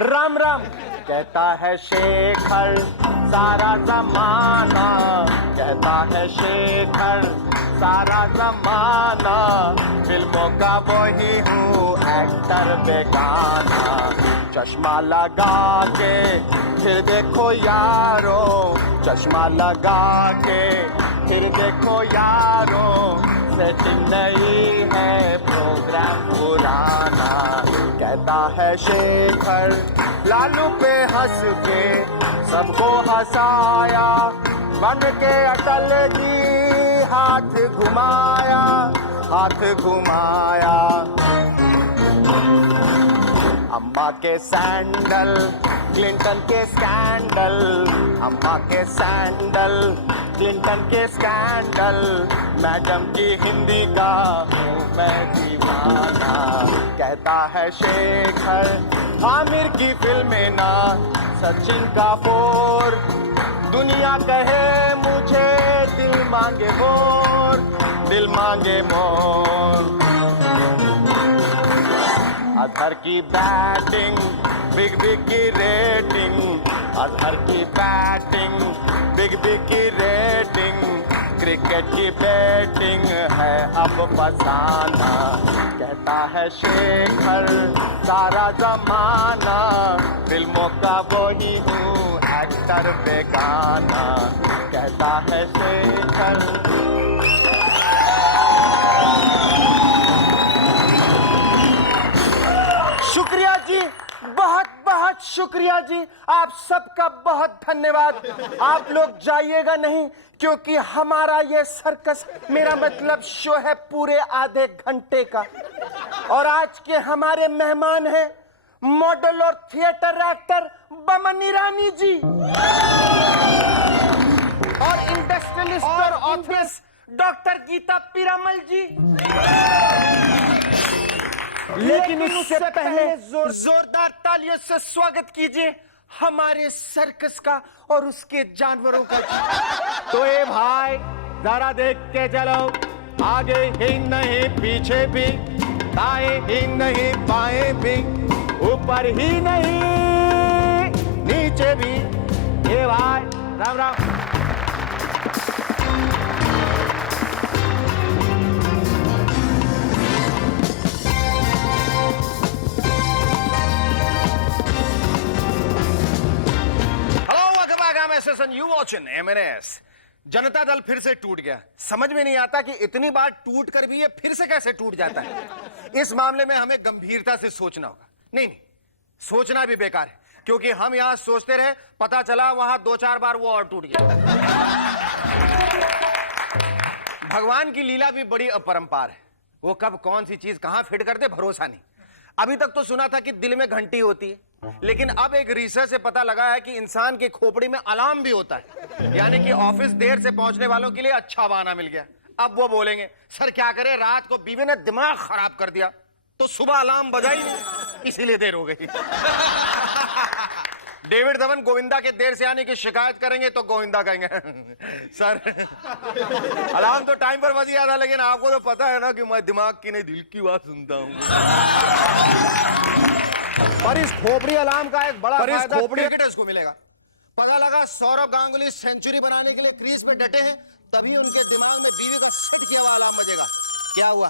राम राम कहता है शेखर सारा जमाना, कहता है शेखर सारा जमाना, फिल्मों का वही हूँ एक्टर बेगाना। चश्मा लगा के फिर देखो यारो, चश्मा लगा के फिर देखो यारो, सेटिंग नई है प्रोग्राम पुराना। कहता है शेखर लालू पे हंस के सबको हंसाया, बन के अटल जी हाथ घुमाया, हाथ घुमाया। अम्मा के सैंडल क्लिंटन के स्कैंडल, अम्मा के सैंडल क्लिंटन के स्कैंडल, मैडम की हिंदी का हूँ मैं दीवाना। कहता है शेखर आमिर की फिल्में ना सचिन का फोर, दुनिया कहे मुझे दिल मांगे मोर, दिल मांगे मोर। अजहर की बैटिंग बिग बिग की रेटिंग, अजहर की बैटिंग बिग बिग की रेटिंग, क्रिकेट की बैटिंग है अब फसाना। कहता है शेखर सारा जमाना, फिल्मों का वही हूँ एक्टर बेगाना। कहता है शेखर। शुक्रिया जी, बहुत बहुत शुक्रिया जी, आप सबका बहुत धन्यवाद। आप लोग जाइएगा नहीं, क्योंकि हमारा ये सर्कस, मेरा मतलब शो है पूरे आधे घंटे का। और आज के हमारे मेहमान हैं मॉडल और थिएटर एक्टर बमन ईरानी जी, और इंडस्ट्रियलिस्ट और ऑथरेस डॉक्टर गीता पीरामल जी। लेकिन उससे पहले जोरदार तालियों से स्वागत कीजिए हमारे सर्कस का और उसके जानवरों का जी। तो ए भाई जरा देख के चलो, आगे ही नहीं पीछे भी, दाएं ही नहीं बाएं भी, ऊपर ही नहीं नीचे भी। ए भाई Ram Ram. You watching MNS। Janata Dal फिर से टूट गया। समझ में नहीं आता कि इतनी बार टूट कर भी ये फिर से कैसे टूट जाता है। इस मामले में हमें गंभीरता से सोचना होगा। नहीं, सोचना भी बेकार है, क्योंकि हम यहां सोचते रहे, पता चला वहां 2-4 बार वो और टूट गया। भगवान की लीला भी बड़ी अपरंपार है। वो कब कौन सी चीज कहां फिट कर दे भरोसा नहीं। अभी तक तो सुना था कि दिल में घंटी होती है, लेकिन अब एक रिसर्च से पता लगा है कि इंसान की खोपड़ी में अलार्म भी होता है। यानी कि ऑफिस देर से पहुंचने वालों के लिए अच्छा बहाना मिल गया। अब वो बोलेंगे सर क्या करें, रात को बीवी ने दिमाग खराब कर दिया तो सुबह अलार्म बजा ही नहीं, इसीलिए देर हो गई। डेविड धवन गोविंदा के देर से आने की शिकायत करेंगे तो गोविंदा कहेंगे सर अलार्म तो टाइम पर बज गया था, लेकिन आपको तो पता है ना कि मैं दिमाग की नहीं दिल की बात सुनता हूं। पर इस खोपड़ी अलार्म का एक बड़ा फायदा क्रिकेटर्स को मिलेगा। पता लगा सौरव गांगुली सेंचुरी बनाने के लिए क्रीज पे डटे हैं, तभी उनके दिमाग में बीवी का सेट किया हुआ अलार्म बजेगा। क्या हुआ,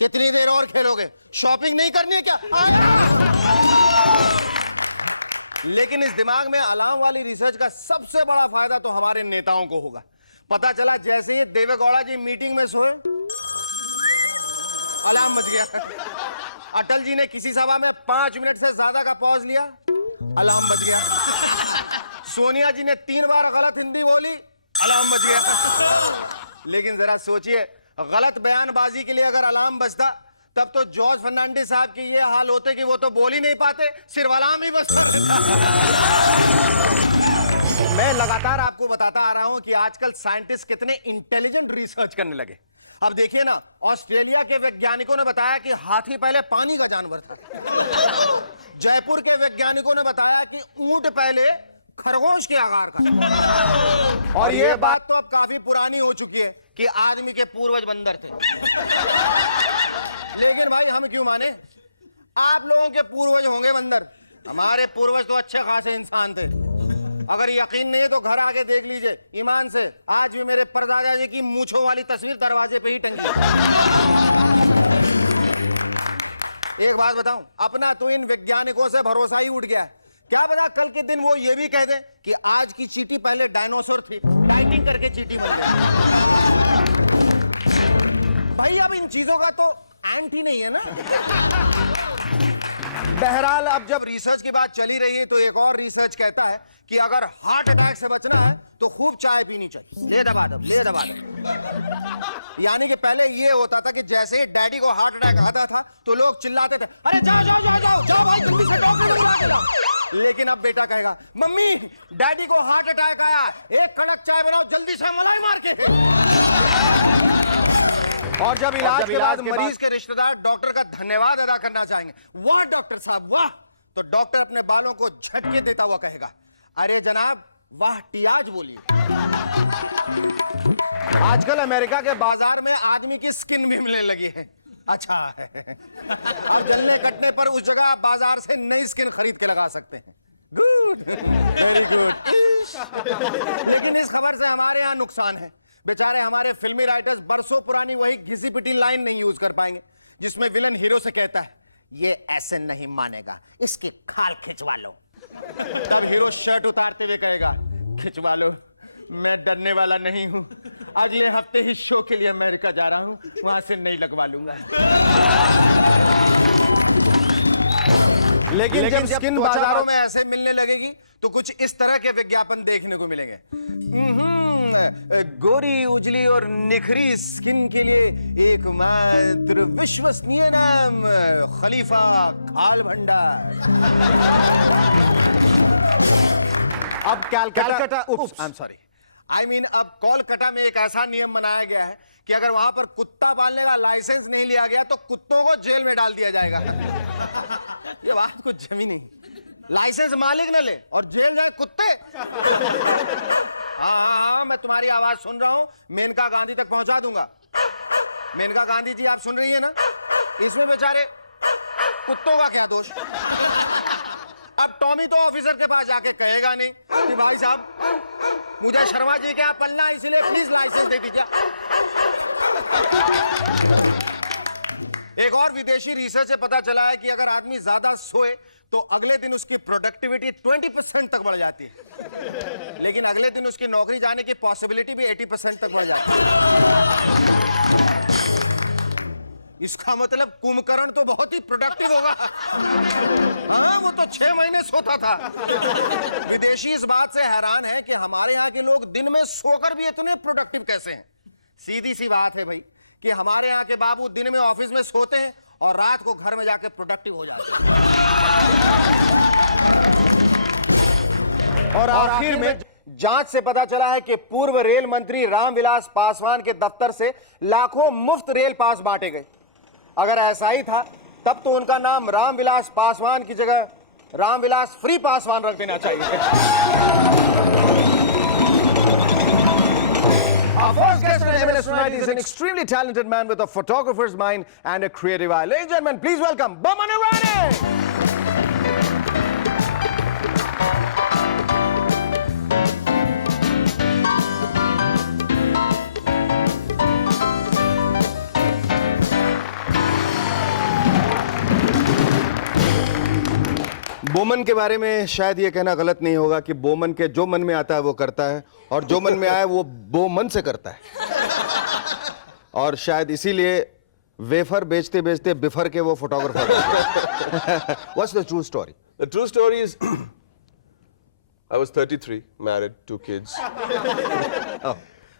कितनी देर और खेलोगे, शॉपिंग नहीं करनी है क्या? आया। लेकिन इस दिमाग में अलार्म वाली रिसर्च का सबसे बड़ा फायदा तो हमारे नेताओं को होगा। पता चला जैसे ही देवेगौड़ा जी मीटिंग में सोए, अलार्म बज गया। अटल जी ने किसी सभा में 5 मिनट से ज्यादा का पॉज लिया, अलार्म बज गया। सोनिया जी ने 3 बार गलत हिंदी बोली, अलार्म बज गया। लेकिन जरा सोचिए, गलत बयानबाजी के लिए अगर अलार्म बजता, तब तो जॉर्ज फर्नांडिस साहब की ये हाल होते कि वो तो बोल ही नहीं पाते, सिर्फ अलार्म ही बजता रहता। मैं लगातार आपको बताता आ रहा हूं कि आजकल साइंटिस्ट कितने इंटेलिजेंट रिसर्च करने लगे। अब देखिए ना, ऑस्ट्रेलिया के वैज्ञानिकों ने बताया कि हाथी पहले पानी का जानवर था। जयपुर के वैज्ञानिकों ने बताया कि ऊंट पहले खरगोश के आकार का। और यह बात तो अब काफी पुरानी हो चुकी है कि आदमी के पूर्वज बंदर थे। लेकिन भाई हम क्यों माने, आप लोगों के पूर्वज होंगे बंदर, हमारे पूर्वज तो अच्छे खासे इंसान थे। अगर यकीन नहीं है तो घर आके देख लीजिए ईमान से, आज भी मेरे परदादा जी की मूंछों वाली तस्वीर दरवाजे पे ही टंगी है। एक बात बताऊं, अपना तो इन वैज्ञानिकों से भरोसा ही उठ गया है। क्या पता कल के दिन वो ये भी कह दें कि आज की चींटी पहले डायनासोर थी, डाइटिंग करके चींटी बन गई। भाई अब इन चीजों का तो एंट ही नहीं है ना। बहरहाल अब जब रिसर्च की बात चली रही है तो एक और रिसर्च कहता है कि अगर हार्ट अटैक से बचना है तो खूब चाय पीनी चाहिए। ले दबा दब, ले दबा दब। यानी कि पहले ये होता था कि जैसे ही डैडी को हार्ट अटैक आता था तो लोग चिल्लाते थे, अरे जाओ जाओ जाओ जाओ जाओ भाई जल्दी से डॉक्टर को बुला के लाओ। लेकिन अब बेटा कहेगा, मम्मी डैडी को हार्ट अटैक आया, एक कड़क चाय बनाओ जल्दी से मलाई मार के। और जब इलाज के बाद मरीज के रिश्तेदार डॉक्टर का धन्यवाद अदा करना चाहेंगे, वाह डॉक्टर साहब वाह, तो डॉक्टर अपने बालों को झटके देता हुआ कहेगा, अरे जनाब वाह टियाज बोलिए। आजकल अमेरिका के बाजार में आदमी की स्किन भी मिलने लगी है। अच्छा है, अब जलने कटने पर उस जगह बाजार से नई स्किन खरीद के लगा सकते हैं। Good, very good. लेकिन इस खबर से हमारे यहां नुकसान है। बेचारे हमारे फिल्मी राइटर्स बरसों पुरानी वही घिसी पिटी लाइन नहीं यूज कर पाएंगे जिसमें विलन हीरो से कहता है, ये ऐसे नहीं मानेगा, इसकी खाल खिंचवा लो। तब हीरो शर्ट उतारते हुए कहेगा, खिंचवा लो, मैं डरने वाला नहीं हूं, अगले हफ्ते ही शो के लिए अमेरिका जा रहा हूं, वहां से नहीं लगवा लूंगा। लेकिन जब स्किन बाजारों में ऐसे मिलने लगेगी तो कुछ इस तरह के विज्ञापन देखने को मिलेंगे, गोरी उजली और निखरी स्किन के लिए एकमात्र विश्वसनीय नाम, खलीफा खाल भंडार। अब Calcutta, oops I am sorry, I mean अब कोलकाता में एक ऐसा नियम बनाया गया है कि अगर वहां पर कुत्ता पालने का लाइसेंस नहीं लिया गया तो कुत्तों को जेल में डाल दिया जाएगा। ये बात कुछ जमी नहीं, लाइसेंस मालिक न ले और जेल जाए कुत्ते। हाँ, मैं तुम्हारी आवाज सुन रहा हूं, मेनका गांधी तक पहुंचा दूंगा। मेनका गांधी जी आप सुन रही है ना, इसमें बेचारे कुत्तों का क्या दोष। अब टॉमी तो ऑफिसर के पास जाके कहेगा नहीं कि भाई साहब मुझे शर्मा जी के यहां पलना है, इसलिए प्लीज लाइसेंस दे दीजिए। एक और विदेशी रिसर्च से पता चला है कि अगर आदमी ज्यादा सोए तो अगले दिन उसकी प्रोडक्टिविटी 20% तक बढ़ जाती है, लेकिन अगले दिन उसकी नौकरी जाने की पॉसिबिलिटी भी 80% तक बढ़ जाती है। इसका मतलब कुंभकर्ण तो बहुत ही प्रोडक्टिव होगा। हाँ, वो तो 6 महीने सोता था। विदेशी इस बात से हैरान है कि हमारे यहाँ के लोग दिन में सोकर भी इतने प्रोडक्टिव कैसे हैं। सीधी सी बात है भाई कि हमारे यहाँ के बाबू दिन में ऑफिस में सोते हैं और रात को घर में जाके प्रोडक्टिव हो जाते हैं। और आखिर में जांच से पता चला है कि पूर्व रेल मंत्री रामविलास पासवान के दफ्तर से लाखों मुफ्त रेल पास बांटे गए। अगर ऐसा ही था तब तो उनका नाम रामविलास पासवान की जगह रामविलास फ्री पासवान रख देना चाहिए। Our first guest on M&S tonight is an extremely talented man with a photographer's mind and a creative eye. Ladies and gentlemen, please welcome Boman Irani. Boman के बारे में शायद ये कहना गलत नहीं होगा कि बोमन के जो मन में आता है वो करता है और जो मन में आए वो बोमन से करता है। और शायद इसीलिए वेफर बेचते बेचते बिफर के वो photographer. What's the true story? The true story is I was 33, married, 2 kids. Oh,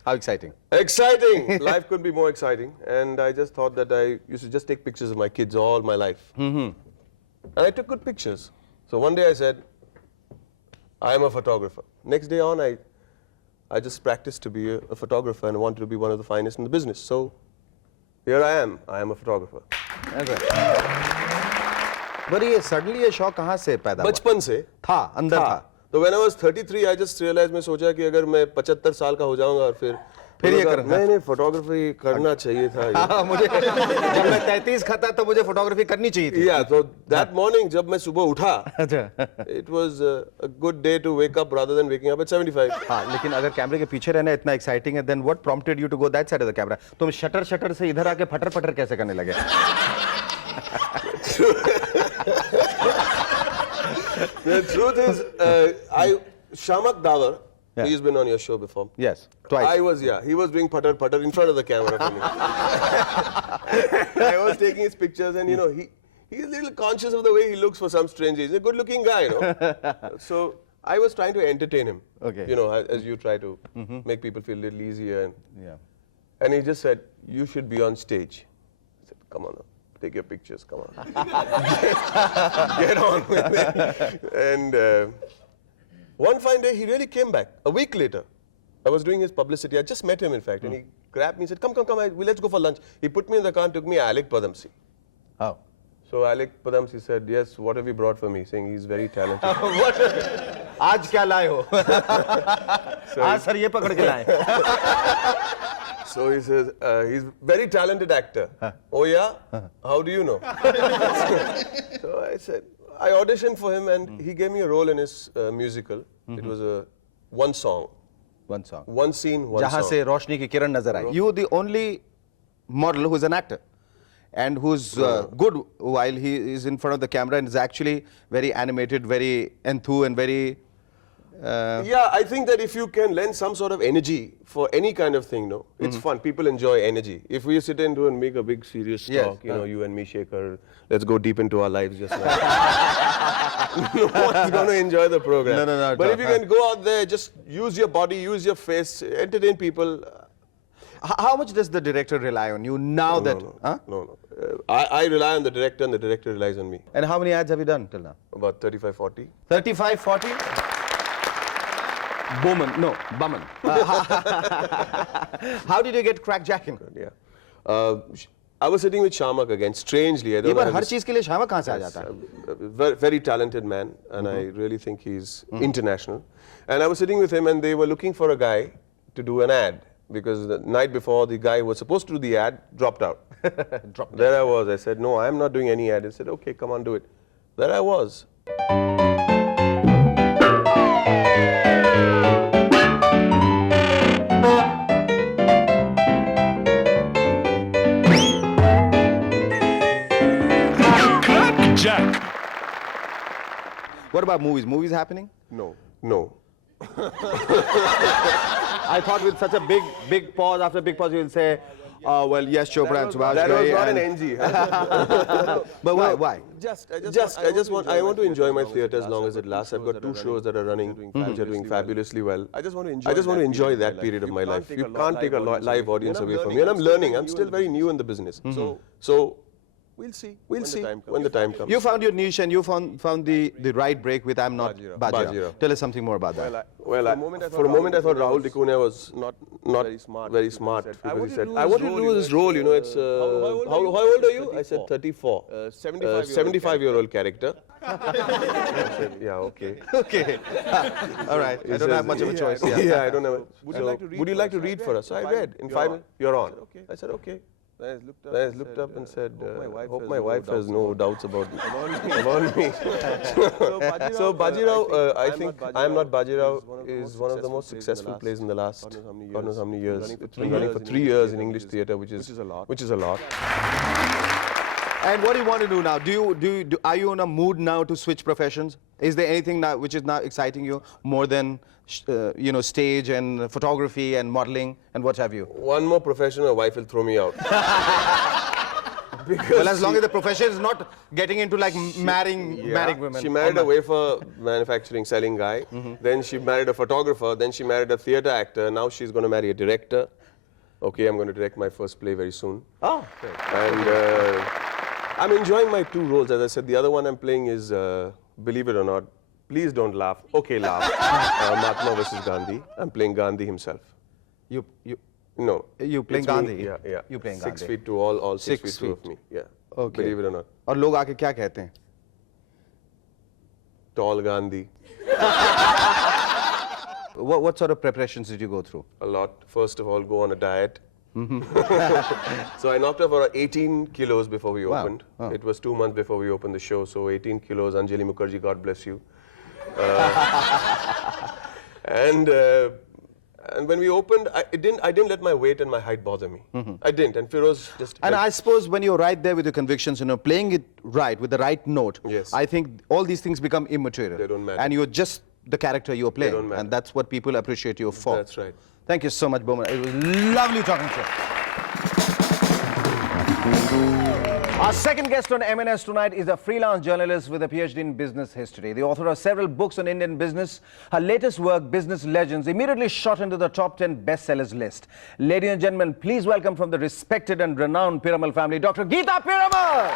how exciting. Exciting! Life couldn't be more exciting. And I just thought that I used to just take pictures of my kids all my life. And I took good pictures. So one day I said, I am a photographer. Next day on, I just practiced to be a photographer and wanted to be one of the finest in the business. So here I am a photographer. पर ये suddenly ये शौक कहाँ से पैदा हुआ? बचपन से था, अंदर था। तो when I was 33, I just realized, मैं सोचा कि अगर मैं 75 साल का हो जाऊंगा और फिर ये करना। नहीं फोटोग्राफी करना चाहिए था। हाँ, मुझे जब मैं 33 का था तो मुझे फोटोग्राफी करनी चाहिए थी। Yeah, so that morning जब मैं सुबह उठा, अच्छा। it was a good day to wake up rather than waking up at 75. हाँ, लेकिन अगर कैमरे के पीछे रहना इतना एक्साइटिंग है, then what prompted you to go that side of the camera? तुम शटर से इधर आके फटर कैसे करने लगे? The truth is, Shamak Davar, he's been on your show before. Yes, twice. He was doing putter in front of the camera for me. I was taking his pictures, and he's a little conscious of the way he looks for some strange reason. He's a good-looking guy, So I was trying to entertain him. Okay. As you try to make people feel a little easier, and he just said, "You should be on stage." I said, "Come on now. Take your pictures, come on." Get on with it. And one fine day, he really came back. A week later, I was doing his publicity. I just met him, in fact, and he grabbed me and said, "Come, let's go for lunch." He put me in the car and took me to Alec Padamsee. Oh. So Alec Padamsee said, "Yes, what have you brought for me?" Saying he's very talented. आज क्या लाए हो? आज sir ये पकड़ के लाए। So he says, he's very talented actor. Oh yeah? How do you know? So I said, I auditioned for him and he gave me a role in his musical. It was one song. One song. One scene, one जहाँ song. से रोशनी की किरण नजर आई. You the only model who is an actor and who's good while he is in front of the camera and is actually very animated, very enthused and very... yeah, I think that if you can lend some sort of energy for any kind of thing, it's fun. People enjoy energy. If we sit and make a big serious talk, you and me, Shekhar, let's go deep into our lives just now. No one's going to enjoy the program. No. But if you can go out there, just use your body, use your face, entertain people. How much does the director rely on you now that... No. I rely on the director and the director relies on me. And how many ads have you done till now? About 35, 40. 35, 40? Bowman. How did you get crackjacking? Yeah. I was sitting with Shamak again, strangely. I don't know. हर चीज के लिए शामक कहाँ से आ जाता है? Very talented man, and I really think he's international. And I was sitting with him, and they were looking for a guy to do an ad because the night before the guy who was supposed to do the ad dropped out. There I was. I said, "No, I am not doing any ad." He said, "Okay, come on, do it." There I was. Jack. What about movies? Movies happening? No. I thought with such a big pause, after a big pause, you will say, well, yes, Chopra and Subhash That Ghai was not and... an NG. Huh? But why? I want to enjoy my theatre as long as it lasts. I've got 2 shows that are running, which are doing fabulously well. I just want to enjoy that period of my life. You can't take a live audience away from me. And I'm learning. I'm still very new in the business. So, we'll see when the time comes. You found your niche and you found the right break with I'm Not Bajirao. Bajirao. Tell us something more about that. Well, for a moment I thought Rahul Tikhunia was not very smart because he said, "I want you to do this role, it's, how old are you?" I said, 34. 75-year-old character. I said, "Yeah, okay." Okay. All right. I don't have much of a choice. Yeah. Yeah, I don't have So, would you like to read for us? So I read. In 5 minutes, you're on. I said, "Okay." Then I looked up and said, "Hope my wife has no doubts about me." So Bajirao, I think I Am Not Bajirao is one of the most successful plays in the last God knows how many years. It's been running for 3 years in English theatre, which is a lot. And what do you want to do now? Are you in a mood now to switch professions? Is there anything now which is now exciting you more than stage and photography and modeling and what have you? One more profession, my wife will throw me out. Well, as long as the profession is not getting into like marrying women. She married a wafer manufacturing selling guy. Then she married a photographer. Then she married a theatre actor. Now she's going to marry a director. Okay, I'm going to direct my first play very soon. Oh, great. And I'm enjoying my 2 roles. As I said, the other one I'm playing is, believe it or not, please don't laugh. Okay, laugh. Mahatma versus Gandhi. I'm playing Gandhi himself. No. You playing It's me. Gandhi? Yeah. You playing 6 Gandhi? feet to all 6 feet two of feet. me. Yeah. Okay. Believe it or not. और लोग आके क्या कहते हैं? tall Gandhi. What sort of preparations did you go through? A lot. First of all, go on a diet. So I knocked off around 18 kilos before we Wow. opened. Oh. It was 2 months before we opened the show, so 18 kilos. Anjali Mukherjee, God bless you. And when we opened, I didn't let my weight and my height bother me. I didn't. And Feroz just. And I suppose when you're right there with your convictions, playing it right with the right note, Yes. I think all these things become immaterial. They don't matter. And you're just the character you're playing. don't matter. And that's what people appreciate you for. That's right. Thank you so much, Bowman. It was lovely talking to you. Our second guest on M&S tonight is a freelance journalist with a PhD in business history. The author of several books on Indian business. Her latest work, Business Legends, immediately shot into the top 10 bestsellers list. Ladies and gentlemen, please welcome from the respected and renowned Piramal family, Dr. Geeta Piramal.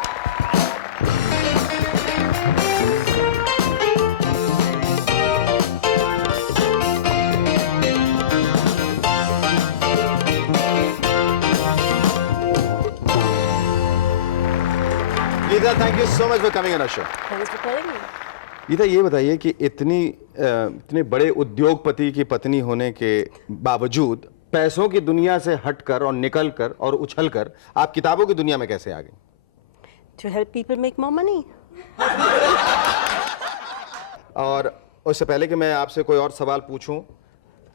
Geeta, thank you so much for coming on our show. Thanks for calling me. Gita, ये बताइए कि इतने बड़े उद्योगपति की पत्नी होने के बावजूद पैसों की दुनिया से हटकर और निकलकर और उछलकर आप किताबों की दुनिया में कैसे आ गई? To help people make more money. और उससे पहले कि मैं आपसे कोई और सवाल पूछूं,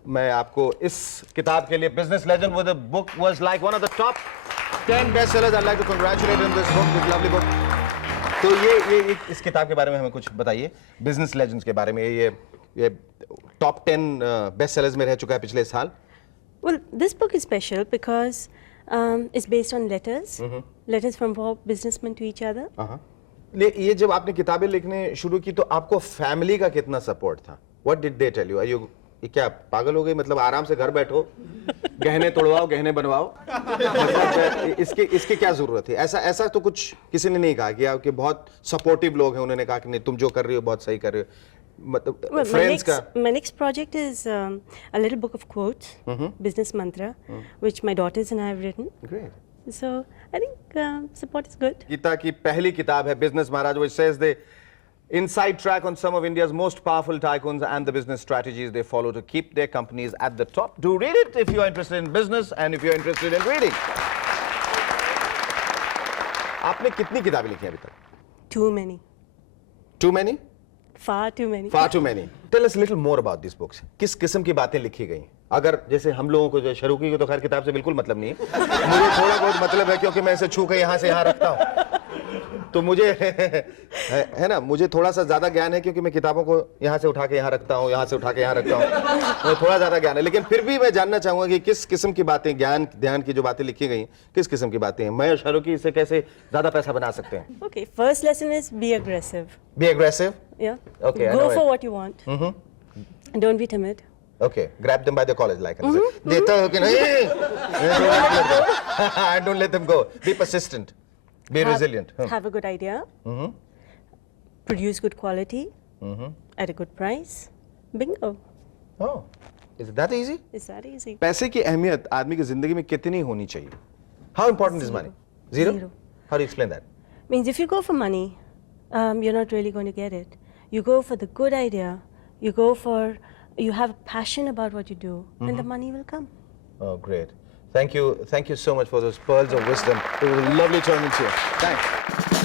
मैं आपको इस किताब के लिए बिजनेस लेजेंड वो the book was like one of the top 10 best sellers. I like to congratulate in this book, this lovely book. तो ये इस किताब के बारे में हमें कुछ बताइए, बिजनेस लेजेंड्स के बारे में. ये टॉप 10 बेस्ट सेलर्स में रह चुका है पिछले साल. Well, this book is special because it's based on letters. Letters from four businessmen to each other. ये जब आपने किताबें लिखने शुरू की तो आपको फैमिली का कितना सपोर्ट था? What did they tell you? ये क्या पागल हो गई? मतलब आराम से घर बैठो, गहने तोड़वाओ, गहने बनवाओ. मतलब इसकी क्या जरूरत है? ऐसा तो कुछ किसी ने नहीं कहा कि आपके बहुत सपोर्टिव लोग हैं, उन्होंने कहा कि नहीं तुम जो कर रही हो बहुत सही कर रही हो. मतलब Well, फ्रेंड्स का. my next project is a little book of quotes, business mantra, which my daughters and I have written. Great. So I think support is good. Gita की पहली किताब है business Maharaj, which says the inside track on some of India's most powerful tycoons and the business strategies they follow to keep their companies at the top. Do read it if you are interested in business and if you are interested in reading. आपने कितनी किताबें लिखी हैं अभी तक? Too many. Too many? Far too many. Far too many. Tell us a little more about these books. किस किस्म की बातें लिखी गई? अगर जैसे हम लोगों को जो शरूकी को तो खैर किताब से बिल्कुल मतलब नहीं है. मुझे थोड़ा बहुत मतलब है क्योंकि मैं इसे छू के यहाँ से यहाँ रखता हूँ. तो मुझे है ना, मुझे थोड़ा सा ज्यादा ज्ञान है क्योंकि मैं किताबों को यहाँ से उठा के यहाँ रखता हूँ, यहाँ से उठा के यहाँ रखता हूँ. मुझे थोड़ा ज्यादा ज्ञान है, लेकिन फिर भी मैं जानना चाहूंगा कि किस किस्म की बातें, ध्यान की जो बातें लिखी गई किस किस्म की बातें हैं. मैं और शाहरुखी इससे कैसे ज्यादा पैसा बना सकते हैं? Okay, first lesson is be aggressive. Be aggressive. Yeah. Okay, I Go know for it. what you want. Don't be timid. Okay, grab them by the collar like देता हो कि नहीं? And don't let them go. Be persistent. Be resilient. Have a good idea. Produce good quality at a good price. Bingo. Oh, is it that easy? Is that easy? पैसे की अहमियत आदमी की जिंदगी में कितनी होनी चाहिए? How important is money? Zero? Zero. How do you explain that? Means if you go for money, you're not really going to get it. You go for the good idea. You have passion about what you do, and the money will come. Oh, great. Thank you so much for those pearls of wisdom. It was lovely talking to you. Thanks.